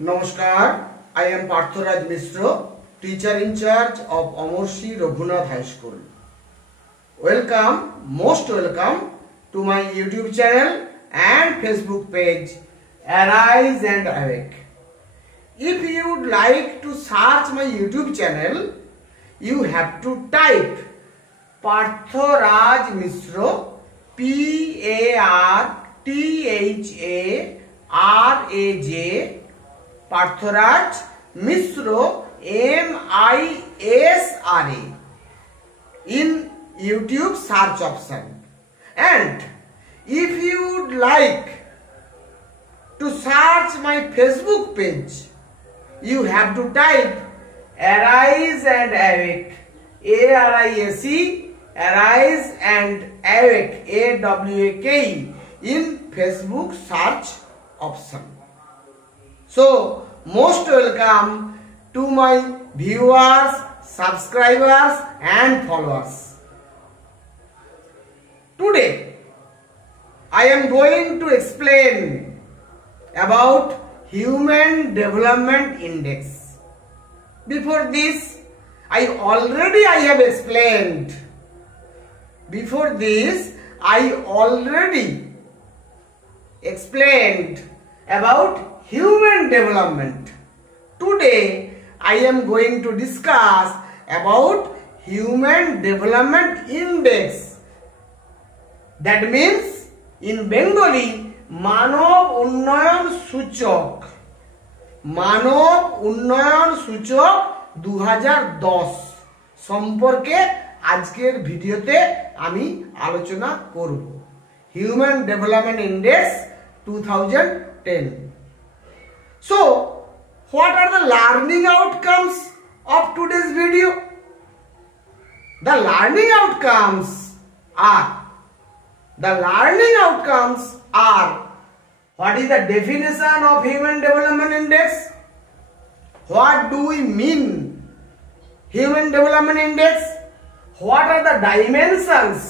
Namaskar, I am Partharaj Mishra, teacher in charge of Amorshi Raghunath High School. Welcome, most welcome to my YouTube channel and Facebook page Arise and Awake. If you would like to search my YouTube channel, you have to type Partharaj Mishra, P-A-R-T-H-A-R-A-J, Partharaj Mishra, M-I-S-R-A in YouTube search option. And if you would like to search my Facebook page, you have to type Arise and Awake, A-R-I-S-E, Arise and Awake, A-W-A-K-E in Facebook search option. So, most welcome to my viewers, subscribers and followers. Today, I am going to explain about Human Development Index. Before this, I have explained. Before this, I already explained about human development. Today, I am going to discuss about Human Development Index. That means in Bengali, Manav Unnayan Suchok. Manav Unnayan Suchok 2010 সম্পর্কে আজকের ভিডিওতে আমি আলোচনা করব। Human Development Index 2010. So, what are the learning outcomes of today's video? The learning outcomes are what is the definition of Human Development Index? What do we mean Human Development Index? What are the dimensions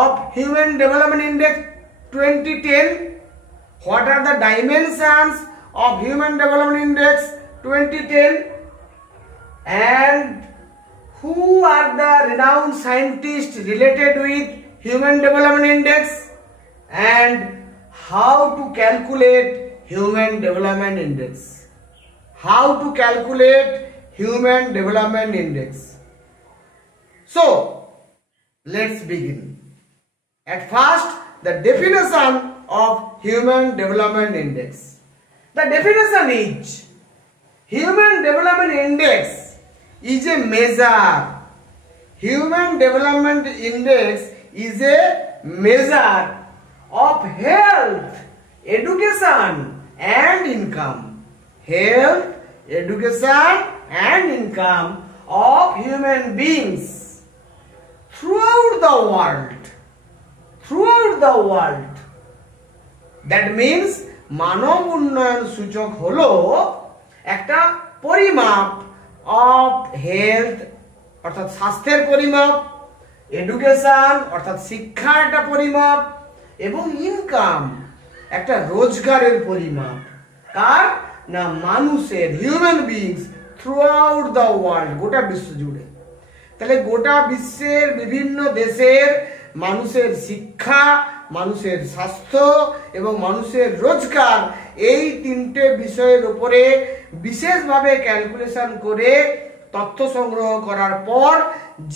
of Human Development Index 2010? What are the dimensions of Human Development Index 2010? And who are the renowned scientists related with Human Development Index? And how to calculate Human Development Index? How to calculate Human Development Index? So, let's begin. At first, the definition of Human Development Index. The definition is Human Development Index is a measure. Human Development Index is a measure of health, education and income. Health, education and income of human beings throughout the world. That means মানব উন্নয়ন সূচক হলো একটা পরিমাপ of health অর্থাৎ স্বাস্থ্যের পরিমাপ, education অর্থাৎ শিক্ষার একটা পরিমাপ এবং ইনকাম একটা রোজগারের পরিমাপ। কার না মানুষের, human beings throughout the world, গোটা বিশ্ব জুড়ে। তাহলে গোটা বিশ্বের বিভিন্ন দেশের মানুষের শিক্ষা, মানুষের স্বাস্থ্য এবং মানুষের রোজগার, এই তিনটে বিষয়ের উপরে বিশেষভাবে ক্যালকুলেশন করে তথ্য সংগ্রহ করার পর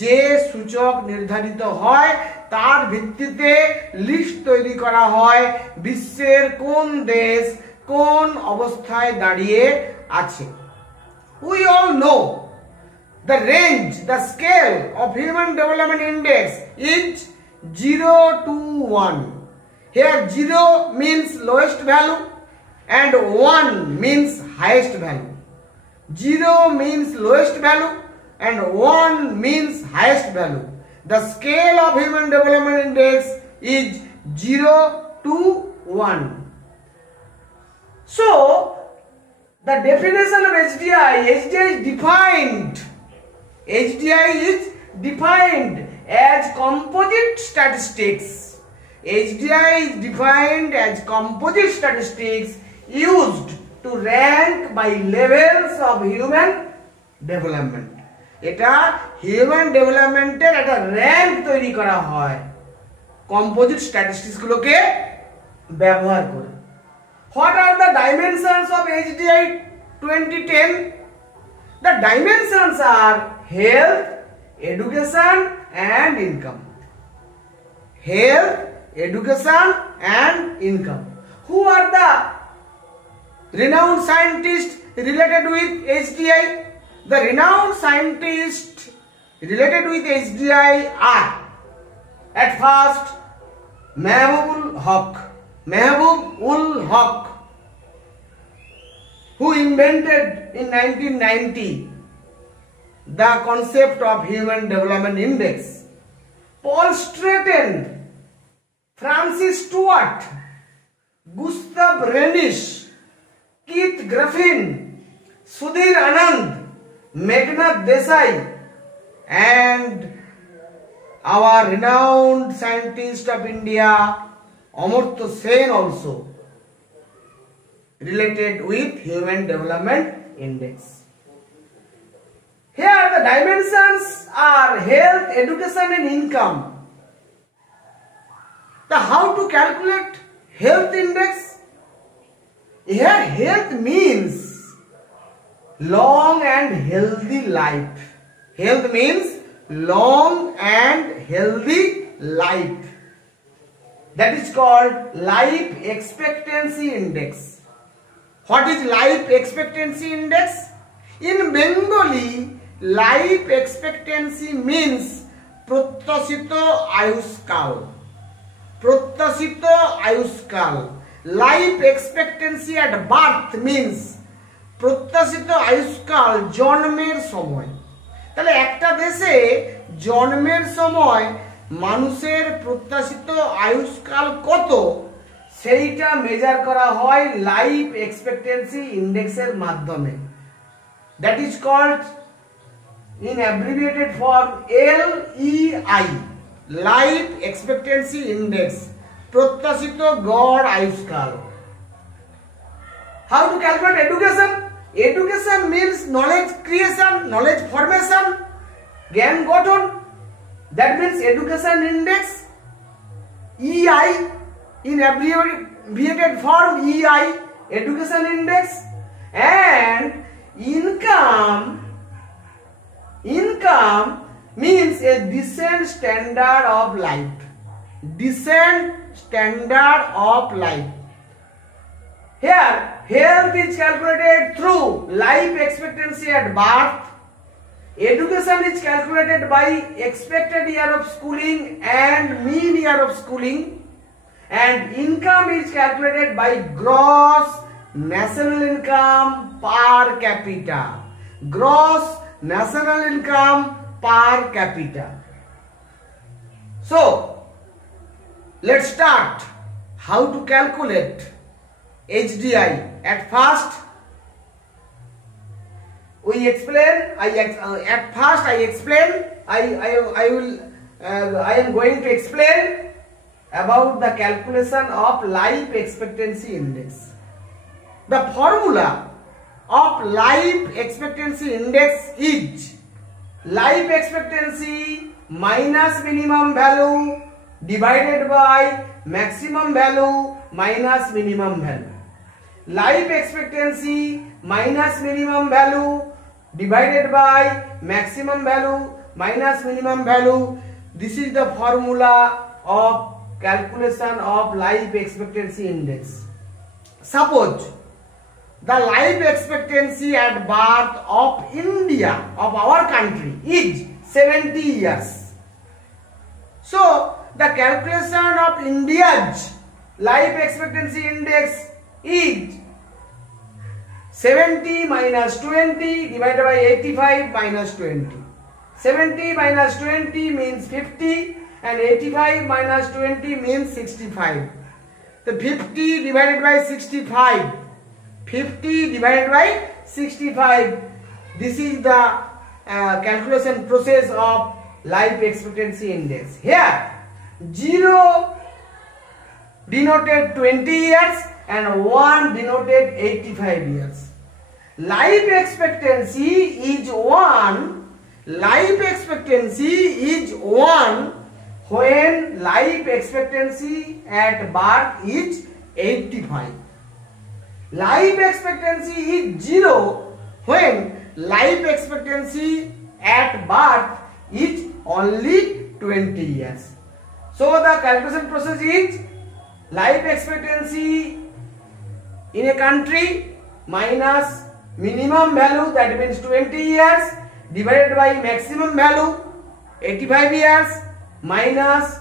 যে সূচক নির্ধারিত হয় তার ভিত্তিতে লিস্ট তৈরি করা হয় বিশ্বের কোন দেশ কোন অবস্থায় দাঁড়িয়ে আছে। We all know the range, the scale of Human Development Index is 0 to 1. Here 0 means lowest value and 1 means highest value. 0 means lowest value and 1 means highest value. The scale of Human Development Index is 0 to 1. So, the definition of HDI is defined as composite statistics. HDI is defined as composite statistics used to rank by levels of human development. এটা human ডেভেলপমেন্টের একটা rank তৈরি করা হয় composite statistics গুলোকে ব্যবহার করে। What are the dimensions of HDI 2010? The dimensions are health, education and income. Health, education and income. Who are the renowned scientists related with HDI? The renowned scientists related with HDI are, at first, Mehboob ul Haq, who invented in 1990 the concept of Human Development Index. Paul Stratton, Francis Stewart, Gustav Renish, Keith Griffin, Sudhir Anand, Meghnad Desai, and our renowned scientist of India, Amartya Sen, also related with Human Development Index. Here the dimensions are health, education and income. The how to calculate health index? Here health means long and healthy life. Health means long and healthy life. That is called life expectancy index. What is life expectancy index? In Bengali, life expectancy means protyashito ayushkal. Protyashito ayushkal. Life expectancy at birth means প্রত্যাশিত আয়ুষ্কাল জন্মের সময়। তাহলে একটা দেশে জন্মের সময় মানুষের প্রত্যাশিত আয়ুষ্কাল কত সেইটা মেজার করা হয় লাইফ এক্সপেক্টেন্সি ইন্ডেক্সের মাধ্যমে। That is called in abbreviated form LEI, life expectancy index, প্রত্যাশিত গড় আয়ুষ্কাল। How to calculate education? Education means knowledge creation, knowledge formation, জ্ঞান গঠন। That means education index, EI, in abbreviated form EI, education index, and income means a decent standard of life. Decent standard of life. Here, health is calculated through life expectancy at birth. Education is calculated by expected year of schooling and mean year of schooling. And income is calculated by gross national income per capita. Gross national income per capita. So, let's start how to calculate HDI. At first, I am going to explain about the calculation of life expectancy index. The formula of life expectancy index is life expectancy minus minimum value divided by maximum value minus minimum value. Life expectancy minus minimum value divided by maximum value minus minimum value. This is the formula of calculation of life expectancy index. Suppose the life expectancy at birth of India, of our country, is 70 years. So the calculation of India's life expectancy index is 70 minus 20 divided by 85 minus 20. 70 minus 20 means 50 and 85 minus 20 means 65. The 50 divided by 65. 50 divided by 65. This is the calculation process of life expectancy index. Here 0 denoted 20 years and 1 denoted 85 years. Life expectancy is 1. Life expectancy is 1 when life expectancy at birth is 85. Life expectancy is 0 when life expectancy at birth is only 20 years. So the calculation process is life expectancy in a country minus minimum value, that means 20 years, divided by maximum value 85 years minus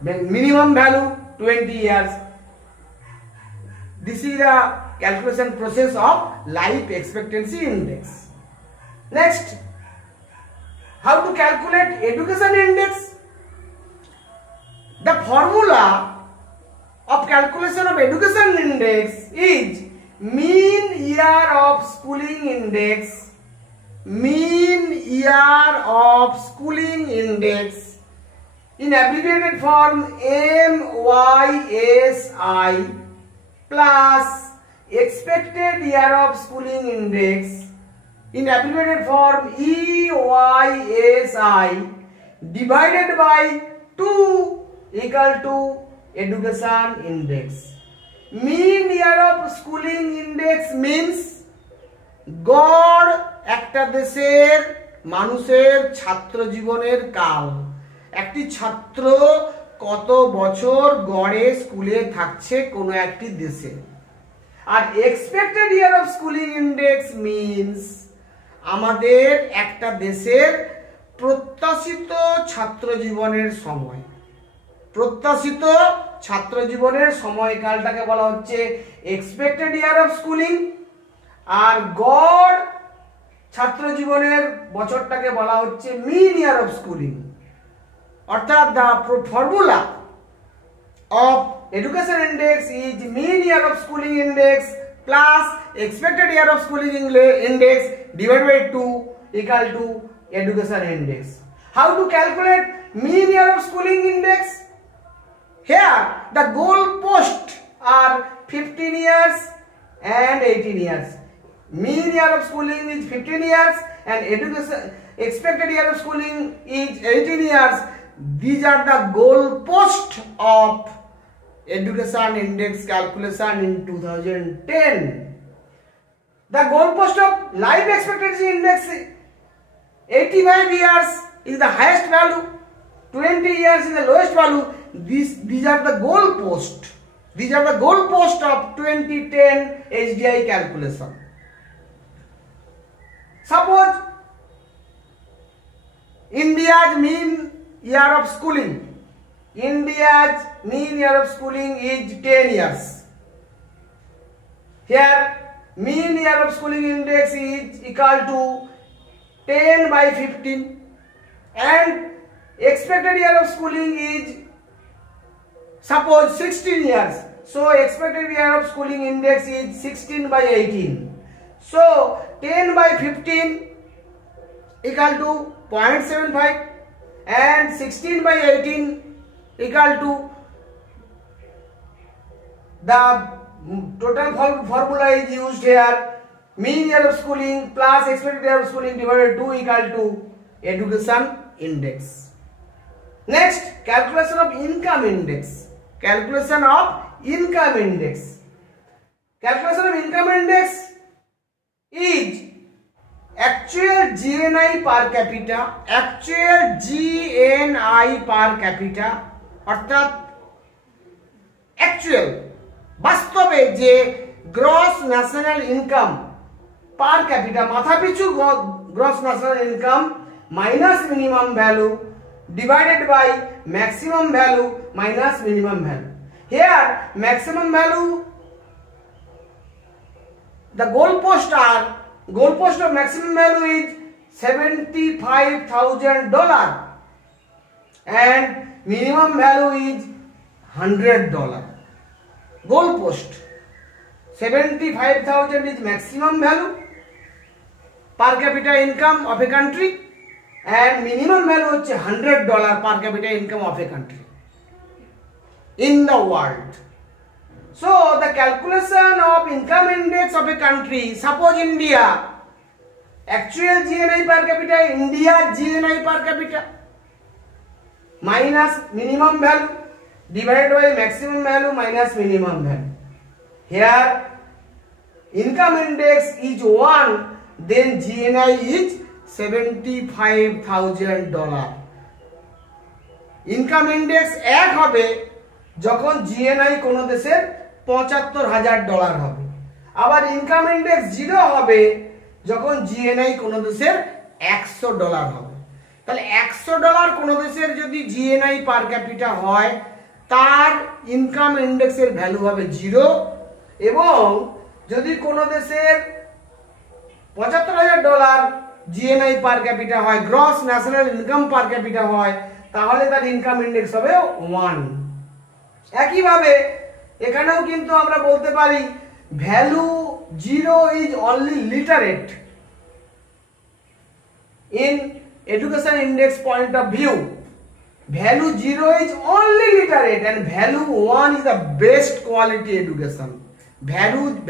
minimum value 20 years. This is the calculation process of life expectancy index. Next, how to calculate education index? The formula of calculation of education index is mean year of schooling index, mean year of schooling index, in abbreviated form MYSI, plus expected year of schooling index, in abbreviated form EYSI, divided by 2 equal to education index. Mean year of schooling index means গড় একটা দেশের মানুষের ছাত্র জীবনের কাল, একটি ছাত্র কত বছর গড়ে স্কুলে থাকছে কোনো একটি দেশে। আর expected year of schooling index means আমাদের একটা দেশের প্রত্যাশিত ছাত্র জীবনের সময়, প্রত্যাশিত ছাত্র জীবনের সময়কালটাকে বলা হচ্ছে এক্সপেক্টেড ইয়ার অফ স্কুলিং, আর গড় ছাত্র জীবনের বছরটাকে বলা হচ্ছে মিন ইয়ার অফ স্কুলিং। অর্থাৎ the formula of education index is mean year of schooling index plus expected year of schooling index divided by 2 equal to education index. How to calculate mean year of schooling index? Here the goal posts are 15 years and 18 years. Mean year of schooling is 15 years and education expected year of schooling is 18 years. These are the goal posts of education index calculation in 2010. The goal post of life expectancy index 85 years is the highest value, 20 years is the lowest value. These are the goal post. These are the goal post of 2010 HDI calculation. Suppose India's mean year of schooling, India's mean year of schooling is 10 years. Here mean year of schooling index is equal to 10 by 15 and expected year of schooling is suppose 16 years. So expected year of schooling index is 16 by 18. So 10 by 15 equal to 0.75 and 16 by 18 equal to the total formula is used here, mean year of schooling plus expected year of schooling divided 2 equal to education index. Next, calculation of income index. Calculation of income index. Calculation of income index is actual GNI per capita, actual GNI per capita, অর্থাৎ actual বাস্তবে যে gross national income per capita মাথাপিছু gross national income minus minimum value divided by maximum value minus minimum value. Here maximum value, the goalpost of maximum value is $75,000 and minimum value is $100. Goalpost 75,000 is maximum value per capita income of a country and minimum value হচ্ছে $100 per capita income of a country in the world. So the calculation of income index of a country, suppose India, actual GNI per capita, India GNI per capita minus minimum value divided by maximum value minus minimum value. Here income index is 1, then GNI is $75,000. Income index 1 হবে যখন GNI কোন দেশের $75,000 হবে, আবার income index 0 হবে যখন GNI কোন দেশের $100 হবে। তাহলে $100 কোন দেশের যদি জিএনআই পার ক্যাপিটা হয় তার ইনকাম ইন্ডেক্সের ভ্যালু হবে 0, এবং যদি কোন দেশের $75,000 জিএনআই পার ক্যাপিটা হয়, gross national income per capital হয়, তাহলে তার ইনকাম ইন্ডেক্স হবে 1। একইভাবে এখানেও কিন্তু আমরা বলতে পারি value 0 is only literate in education index point of view. Value 0 is only literate and value 1 is the best quality education.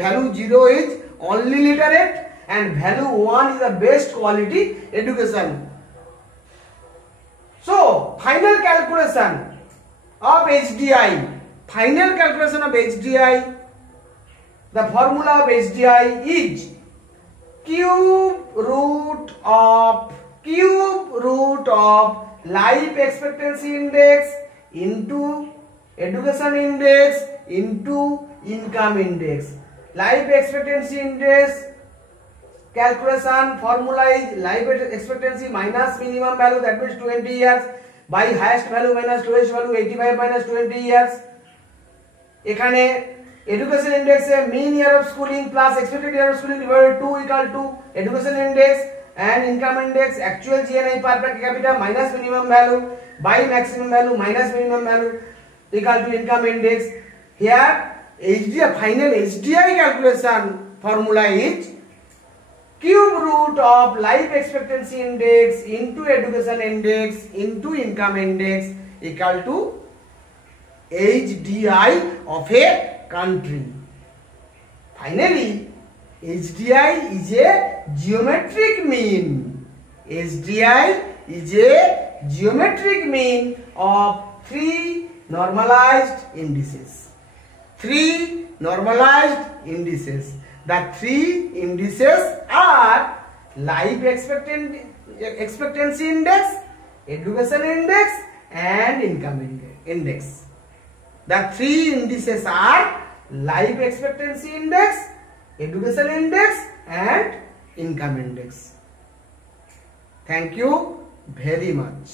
Value 0 is only literate and value 1 is the best quality education. So final calculation of HDI. Final calculation of HDI. The formula of HDI is cube root of life expectancy index into education index into income index. Life expectancy index calculation formula is life expectancy minus minimum value, that means 20 years, by highest value minus lowest value, 85 minus 20 years. এখানে education index A mean year of schooling plus expected year of schooling divided 2 equal to education index and income index actual GNI per capita minus minimum value by maximum value minus minimum value equal to income index. Here HDI final HDI calculation formula is cube root of life expectancy index into education index into income index equal to HDI of a country. Finally, HDI is a geometric mean. HDI is a geometric mean of 3 normalized indices. 3 normalized indices. The 3 indices are life expectancy index, education index and income index. The 3 indices are life expectancy index, education index and income index. Thank you very much.